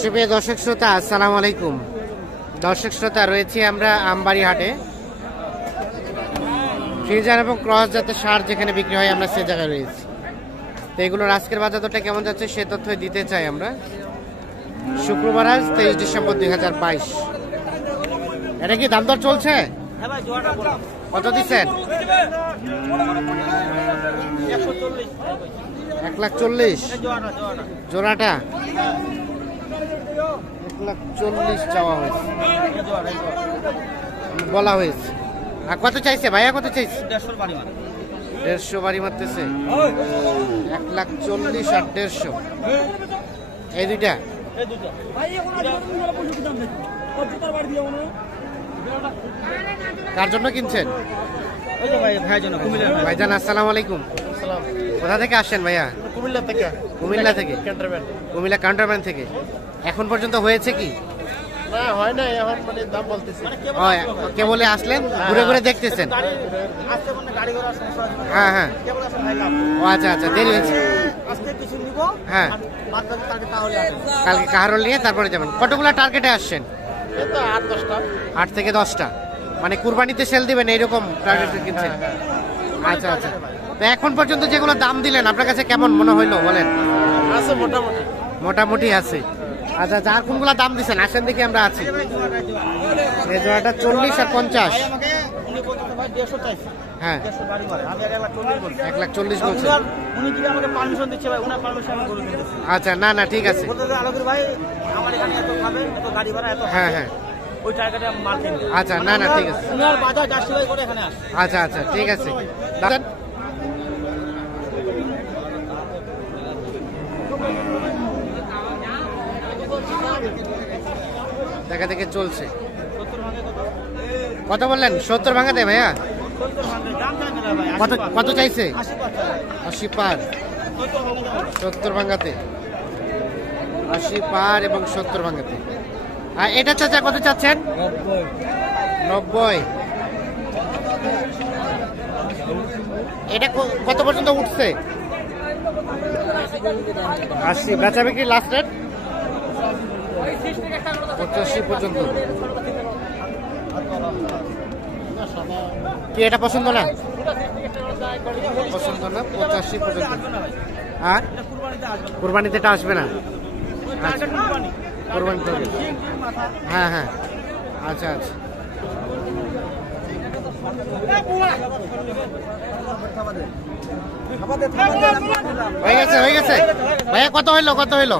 সুপ্রিয় দর্শক শ্রোতা, আসসালামু আলাইকুম। দর্শক শ্রোতা, রয়েছি আমরা আমবাড়ি হাটে। ফ্রিজার এবং ক্রস জাতের সার যেখানে বিক্রি হয় আমরা সে জায়গায় রয়েছি। তো এগুলোর আজকের বাজার দরটা কেমন যাচ্ছে সে তথ্য দিতে চাই আমরা। শুক্রবার আজ 23 ডিসেম্বর 2022। এটা কি দাম দর চলছে? কত দিচ্ছেন? 1,40,000 জোড়াটা। 1,40,000 চাওয়া হয়েছে, বলা হয়েছে। আর কত চাইছে ভাইয়া, কত চাইছে? 150 বাড়ি মারতেছে। 1,40,000 আর 150, এই দুইটা। কার জন্য কিনছেন? ভাইজান আসসালামু আলাইকুম। কোথা থেকে আসছেন ভাইয়া? কুমিল্লা থেকে। কুমিল্লা থেকে, কুমিল্লা কাউন্টারম্যান থেকে। এখন পর্যন্ত হয়েছে কি? না, হয় না, এখন মানে দাম বলতেছি। কেবলে আসলেন, ঘুরে ঘুরে দেখতেছেন? হ্যাঁ হ্যাঁ, ও আচ্ছা আচ্ছা, দেরি হয়েছে। হ্যাঁ, কালকে কাহারল নিয়ে তারপরে যাবেন। কতগুলা টার্গেটে আসছেন? 8 থেকে 10টা। মানে কুরবানিতে সেল দিবেন এইরকম টার্গেটে কিনছেন? আচ্ছা আচ্ছা। তো এখন পর্যন্ত যেগুলো দাম দিলেন আপনার কাছে কেমন মনে হইলো বলেন? আছে মোটামুটি। মোটামুটি আছে। আচ্ছা আচ্ছা, আর কোনগুলা দাম দিচ্ছেন? আসেন দেখি, আমরা আছি। এই জোড়াটা 40 আর 50। হ্যাঁ, 1,40,000 বলছে। আচ্ছা, না না, ঠিক আছে। হ্যাঁ হ্যাঁ, আচ্ছা, না না, ঠিক আছে। আচ্ছা আচ্ছা, ঠিক আছে। দেখা দেখে চলছে। কত বললেন? 70 ভাঙাতে ভাইয়া? কত কত চাইছে? 80 পার। 70 ভাঙাতে, 80 পার এবং 70 ভাঙাতে। আর এটা চাচা কত চাচ্ছেন? 90। এটা কত পর্যন্ত উঠছে? 80। বেচা বিক্রি লাস্ট রেট 85 পর্যন্ত। কি এটা পছন্দ না? পছন্দ না, 85 পর্যন্ত। আর কুরবানিতে এটা আসবে না? কুরবানিতে হবে। হ্যাঁ হ্যাঁ, আচ্ছা আচ্ছা। হয়ে গেছে, হয়ে গেছে ভাইয়া। কত হইলো, কত হইলো,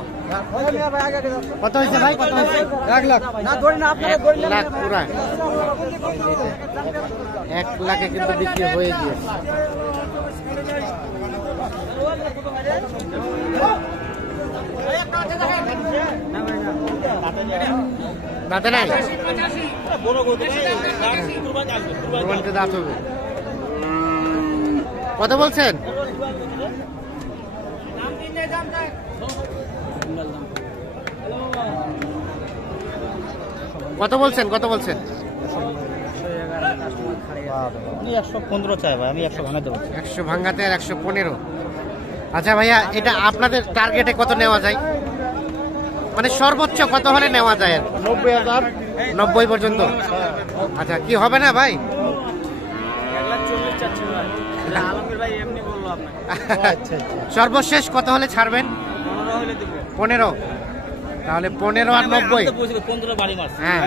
কত হয়েছে ভাই? কত হয়েছে? 1 লাখ। 1 লাখ পুরা। 1 লাখে কিন্তু বিক্রি হয়ে গিয়েছে। দাঁতে নাই, দাঁত হবে। কত বলছেন? কত বলছেন, কত বলছেন? 115 চাই ভাই, আমি 100 ভাঙাতে বলছি। 100 ভাঙাতে আর 115। আচ্ছা ভাইয়া, এটা আপনাদের টার্গেটে কত নেওয়া যায়? মানে সর্বোচ্চ কত হলে নেওয়া যায়? 90,000। 90 পর্যন্ত। আচ্ছা, কি হবে না ভাই? 1,40,000 চাচ্ছি ভাই। আলমগীর ভাই এমনি বললো আপনাকে। আচ্ছা আচ্ছা, সর্বশেষ কত হলে ছাড়বেন? 15 হলে দেব। 15। তাহলে 15 আর 90। 15 বাড়ি মার। হ্যাঁ,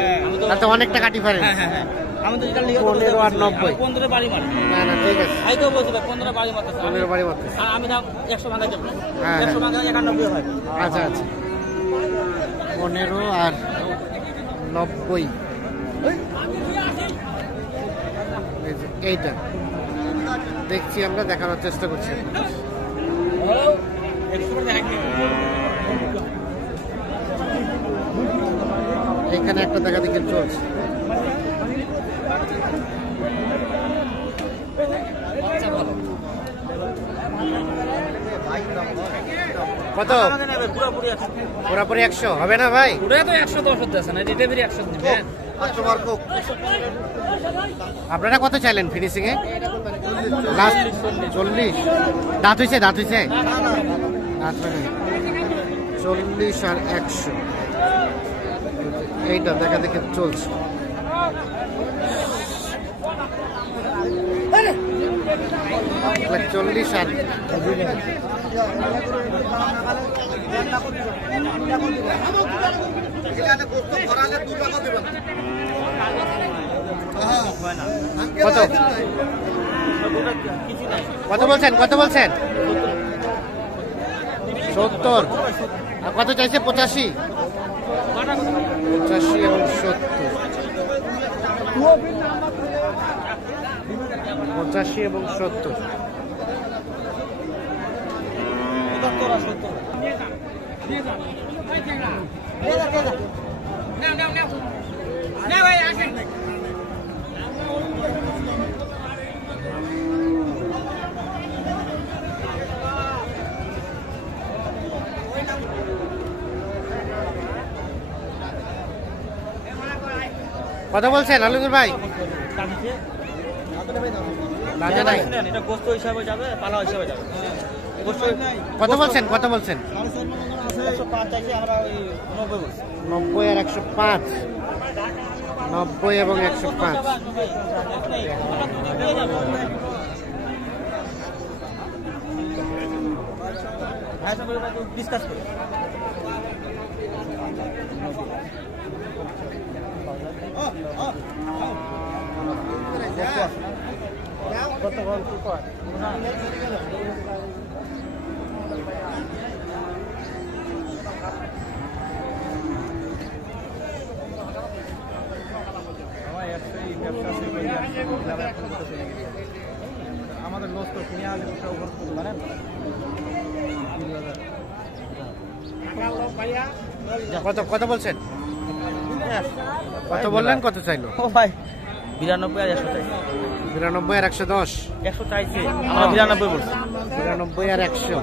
তাহলে তো অনেকটা কাটি পারেন। হ্যাঁ হ্যাঁ, আমাদের যেটা লিখে 15 আর 90। 15 বাড়ি মার। না না, ঠিক আছে। আই তো বলছি ভাই 15 বাড়ি মারতে। 15 বাড়ি মারতে। আর আমি দাম 100 ভাঙা দেব। হ্যাঁ, 100 ভাঙা 91 হয়। আচ্ছা আচ্ছা, 15 আর 90। এইটা দেখছি, আমরা দেখানোর চেষ্টা করছি। এখানে একটা দেখা দেখি চলছে। কত? পুরাপুরি 100 হবে না ভাই? পুরো তো 110 আছে না, এটা বেরি 100 দিবেন। আপনারা কত চাইলেন ফিনিশিং এ? লাস্ট 40। দাঁত হইছে, দাঁত হইছে? দাঁত হয় না। 40 আর 100 এইটা দেখা দেখে চলছে। $1,40,000 আর কত কত বলছেন? কত বলছেন? 70। আর কত চাইছে? 85 এবং 70। 85 এবং 70। কত বলছেন আলমগীর ভাই? কত বলছেন? কত বলছেন? 90 আর 105। 90 এবং 105। ডিসকাস করি। আমাদের লস তো কিনে আগে জানেন কত কত বলছেন? কত বললেন? কত চাইলো? ও ভাই 92 আর 100 চাইছে। 92 আর 110। 100 চাইছে, আমরা 92 বলছি। 92 আর 100।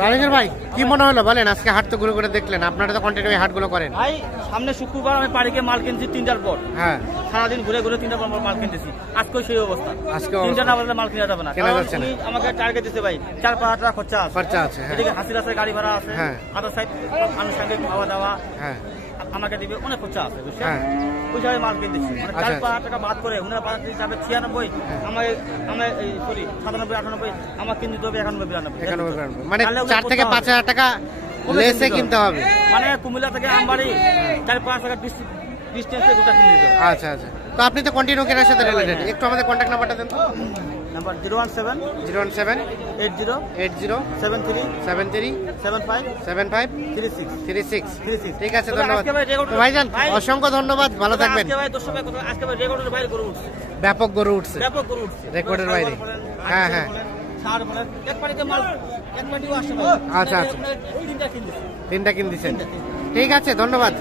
রাজেন্দ্র ভাই কি মনে হলো বলেন? আজকে হাট তো ঘুরে ঘুরে দেখলেন, আপনারা তো কন্টিনিউ হাটগুলো করেন। ভাই সামনে শুক্রবার আমি বাড়িকে মাল কিনছি 3টার পর। হ্যাঁ, সারাদিন ঘুরে ঘুরে 3টার পর মাল কিনতেছি। আজকেও সেই অবস্থা, আজকেও 3টা না বাজলে মাল কিনা যাবে না। কেনা যাচ্ছে না। আমাকে টার্গেট দিতে ভাই 4-5 টাকা খরচা আছে। খরচা আছে, হ্যাঁ। এদিকে হাসির আছে, গাড়ি ভাড়া আছে, হ্যাঁ। আদার সাইড আনুষঙ্গিক খাওয়া দাওয়া, হ্যাঁ আমাকে দিবে, অনেক খরচা আছে, বুঝছেন? হ্যাঁ। ওই হিসাবে মাল কিনতেছি, মানে আচ্ছা, 4-5 টাকা বাদ করে উনার বাদ হিসাবে 96, আমাকে সরি 97-98, আমার কিনতে হবে 91-92। মানে 4 থেকে 5,000 টাকা লেসে কিনতে হবে। মানে কুমিল্লা থেকে আমবাড়ি 4-5 টাকা ডিস্টেন্সে গোটা কিনে দিতে হবে। আচ্ছা আচ্ছা, তো আপনি তো কন্টিনিউ কেনার সাথে রিলেটেড, একটু আমাদের কন্ট্যাক্ট নাম্বারটা দেন তো। নাম্বার 017 017 80 80 73 73 75 75 36 36। ঠিক আছে, তবে ধন্যবাদ আজকে ভাই রেকর্ড- তো ভাইজান, ভাই- অসংখ্য ধন্যবাদ, ভালো থাকবেন। আজকে ভাই দর্শকের কথা, আজকে ভাই রেকর্ডের বাইরে গরু উঠছে, ব্যাপক গরু উঠছে। ব্যাপক গরু উঠছে, রেকর্ডের বাইরে। হ্যাঁ, হ্যাঁ। সার বলেন, এক পাটিতে মাল, এক পাটিও আসে ভাই। আচ্ছা, আচ্ছা। 3টা কিনতেছি। 3টা কিন দিচ্ছেন, ঠিক আছে, ধন্যবাদ।